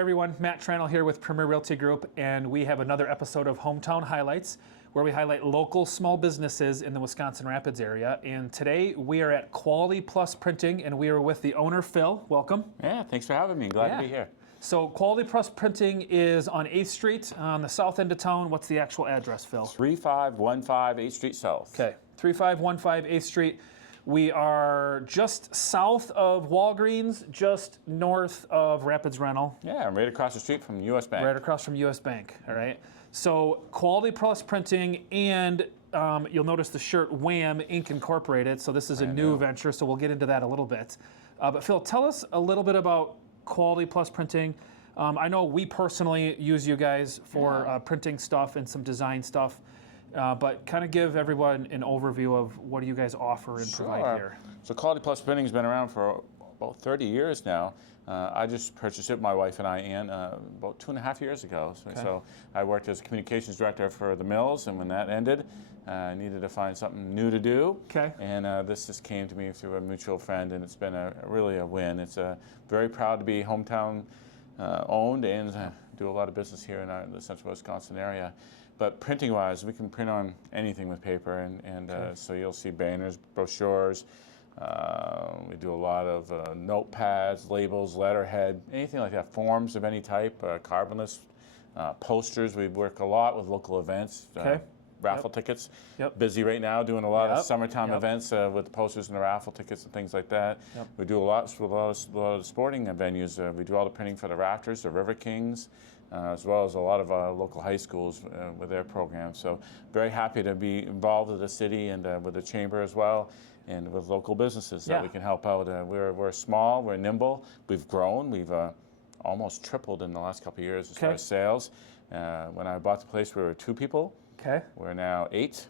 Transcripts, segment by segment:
everyone, Matt Tranel here with Premier Realty Group, and we have another episode of Hometown Highlights, where we highlight local small businesses in the Wisconsin Rapids area. And today we are at Quality Plus Printing, and we are with the owner, Phil. Welcome. Yeah, thanks for having me. Glad to be here. So Quality Plus Printing is on 8th Street on the south end of town. What's the actual address, Phil? 3515 8th Street South. Okay, 3515 8th Street. We are just south of Walgreens, just north of Rapids Rental. Yeah, I'm right across the street from U.S. Bank. Right across from U.S. Bank, all right? So Quality Plus Printing, and you'll notice the shirt WAM Incorporated. So this is a new venture, so we'll get into that a little bit. But Phil, tell us a little bit about Quality Plus Printing. I know we personally use you guys for printing stuff and some design stuff. But kind of give everyone an overview of what do you guys offer and provide here. So Quality Plus Printing has been around for about 30 years now. I just purchased it, my wife and I, Ann, about 2.5 years ago. So I worked as communications director for the Mills, and when that ended, I needed to find something new to do. And this just came to me through a mutual friend, and it's been really a win. It's very proud to be hometown owned and do a lot of business here in the central Wisconsin area. But printing-wise, we can print on anything with paper, and so you'll see banners, brochures. We do a lot of notepads, labels, letterhead, anything like that, forms of any type, carbonless, posters. We work a lot with local events. Raffle tickets. Busy right now doing a lot of summertime events with the posters and the raffle tickets and things like that. We do a lot with a lot of sporting venues. We do all the printing for the Raptors, the River Kings, as well as a lot of local high schools with their programs. So very happy to be involved with the city and with the chamber as well, and with local businesses that we can help out. We're small, we're nimble, we've grown, we've almost tripled in the last couple of years as far as sales. When I bought the place, we were 2 people. We're now 8,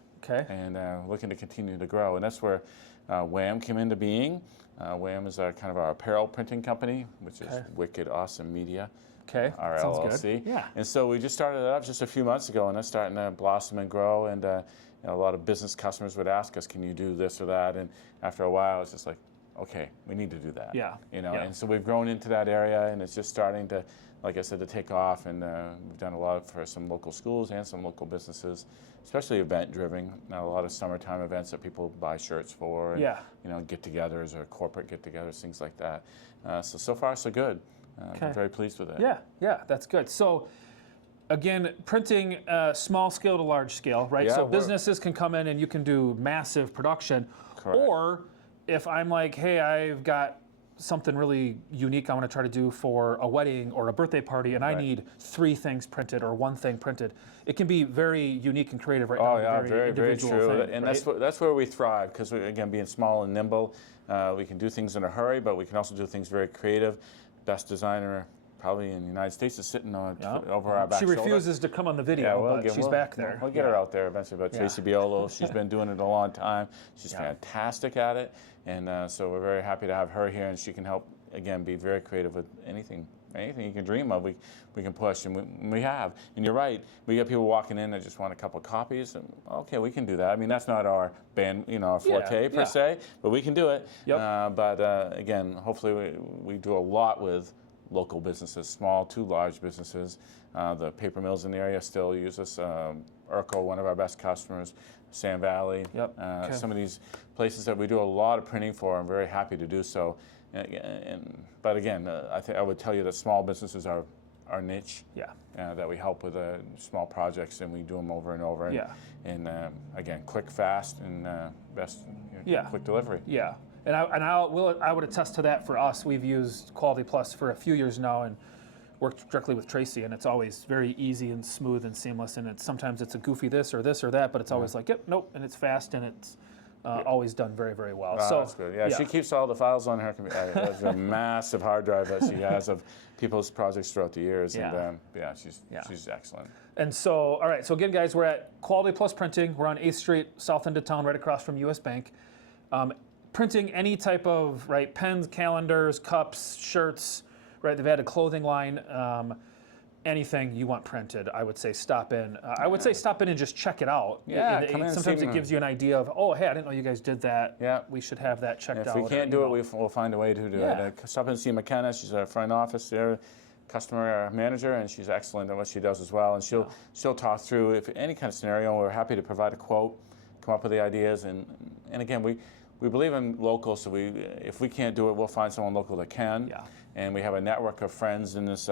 and looking to continue to grow. And that's where WAM came into being. WAM is kind of our apparel printing company, which is Wicked Awesome Media, our LLC. And so we just started it up just a few months ago, and it's starting to blossom and grow. And a lot of business customers would ask us, "Can you do this or that?" And after a while, it's just like, okay, we need to do that. And so we've grown into that area, and it's just starting to, like I said, to take off. And we've done a lot for some local schools and some local businesses, especially event-driven. Now, a lot of summertime events that people buy shirts for, and, get-togethers or corporate get-togethers, things like that. So far, so good. I'm very pleased with it. Yeah, that's good. So, again, printing small scale to large scale, right? So businesses can come in and you can do massive production. Or if I'm like, hey, I've got something really unique I want to try to do for a wedding or a birthday party, and I need 3 things printed or 1 thing printed, it can be very unique and creative right now. Very true. And that's where we thrive, because again, being small and nimble, we can do things in a hurry, but we can also do things very creative. Best designer probably in the United States is sitting on over our back shoulder. She refuses to come on the video, but she's back there. We'll get her out there eventually. But Tracy Biolo, she's been doing it a long time. She's fantastic at it, and so we're very happy to have her here, and she can help, again, be very creative with anything you can dream of. We can push, and we have. And you're right, we get people walking in that just want a couple of copies, and okay, we can do that. I mean, that's not our band, our forte per se, but we can do it. But again, hopefully we do a lot with local businesses, small to large businesses. The paper mills in the area still use us. Urco, one of our best customers, Sand Valley. Some of these places that we do a lot of printing for, I'm very happy to do so. But again, I would tell you that small businesses are our niche. That we help with small projects, and we do them over and over. And again, quick, fast, and quick delivery. And I would attest to that for us. We've used Quality Plus for a few years now and worked directly with Tracy, and it's always very easy and smooth and seamless. And sometimes it's a goofy this or that, but it's always like, nope, and it's fast, and it's always done very, very well. So that's good. She keeps all the files on her computer. There's a massive hard drive that she has of people's projects throughout the years, and she's excellent. And so, all right, so again, guys, we're at Quality Plus Printing. We're on 8th Street, south end of town, right across from U.S. Bank. Printing any type of pens, calendars, cups, shirts. They've had a clothing line. anything you want printed, I would say stop in. I would say stop in and just check it out. Yeah, sometimes it gives you an idea of, oh, hey, I didn't know you guys did that. Yeah. We should have that checked out. If we can't do it, we'll find a way to do it. Stop in and see McKenna. She's our front office there. customer manager, and she's excellent at what she does as well. And she'll talk through if any kind of scenario. We're happy to provide a quote, come up with the ideas, and again, we believe in local. So if we can't do it, we'll find someone local that can. Yeah. And we have a network of friends in this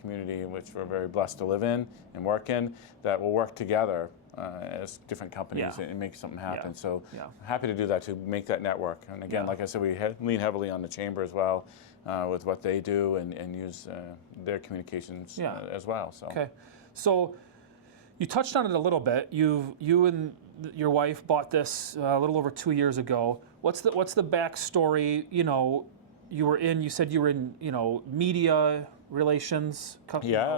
community, in which we're very blessed to live in and work in, that will work together as different companies and make something happen. So happy to do that, to make that network. And again, like I said, we lean heavily on the chamber as well with what they do and use their communications as well. So. Okay, so you touched on it a little bit. You and your wife bought this a little over 2 years ago. What's the backstory? You said you were in media relations.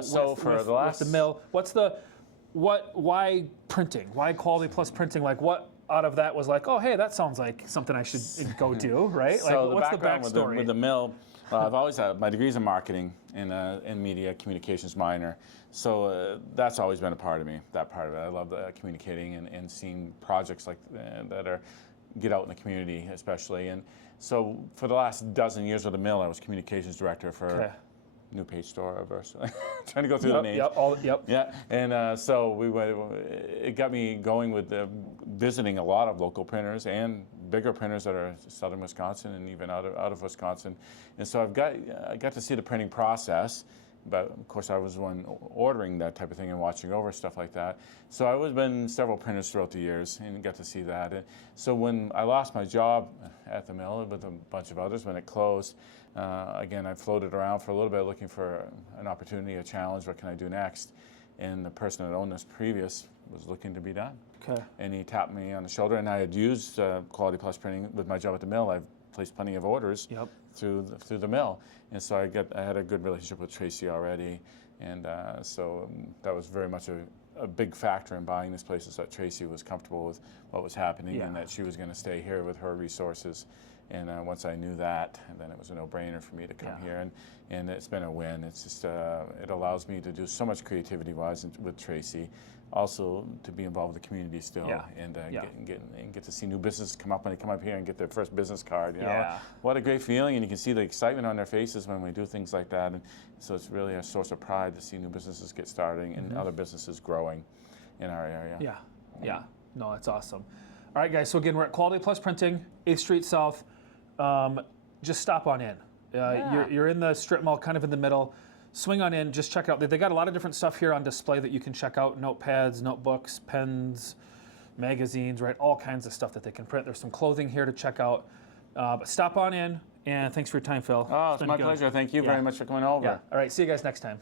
So for the last with the mill, why printing? Why quality plus printing? Like what out of that was like, oh hey, that sounds like something I should go do, right? So like what's the backstory with the mill? I've always had my degrees in marketing and in media communications minor, so that's always been a part of me. That part of it, I love communicating and seeing projects like that get out in the community, especially. And so for the last dozen years with the mill, I was communications director for New Page Store, trying to go through the names. Yeah, and so it got me going with visiting a lot of local printers and bigger printers that are southern Wisconsin and even out of Wisconsin. And so I got to see the printing process, but of course I was the one ordering that type of thing and watching over stuff like that. So I was been several printers throughout the years and got to see that. And so when I lost my job at the mill with a bunch of others, when it closed, again, I floated around for a little bit looking for an opportunity, a challenge, what can I do next? And the person that owned this previous was looking to be done. Okay. And he tapped me on the shoulder, and I had used Quality Plus Printing with my job at the mill. I've placed plenty of orders through the mill. And so I had a good relationship with Tracy already. And so that was very much a big factor in buying this place, is that Tracy was comfortable with what was happening and that she was going to stay here with her resources. And once I knew that, then it was a no-brainer for me to come here, and it's been a win. It's just it allows me to do so much creativity-wise with Tracy, also to be involved with the community still, and get to see new businesses come up when they come up here and get their first business card. You know? What a great feeling, and you can see the excitement on their faces when we do things like that. And so it's really a source of pride to see new businesses get starting and other businesses growing in our area. Yeah. No, that's awesome. All right, guys. So again, we're at Quality Plus Printing, 8th Street South. Just stop on in. You're in the strip mall, kind of in the middle. Swing on in, just check it out. They got a lot of different stuff here on display that you can check out: notepads, notebooks, pens, magazines, right? All kinds of stuff that they can print. There's some clothing here to check out. But stop on in, and thanks for your time, Phil. Oh, it's my pleasure. Thank you very much for coming over. All right, see you guys next time.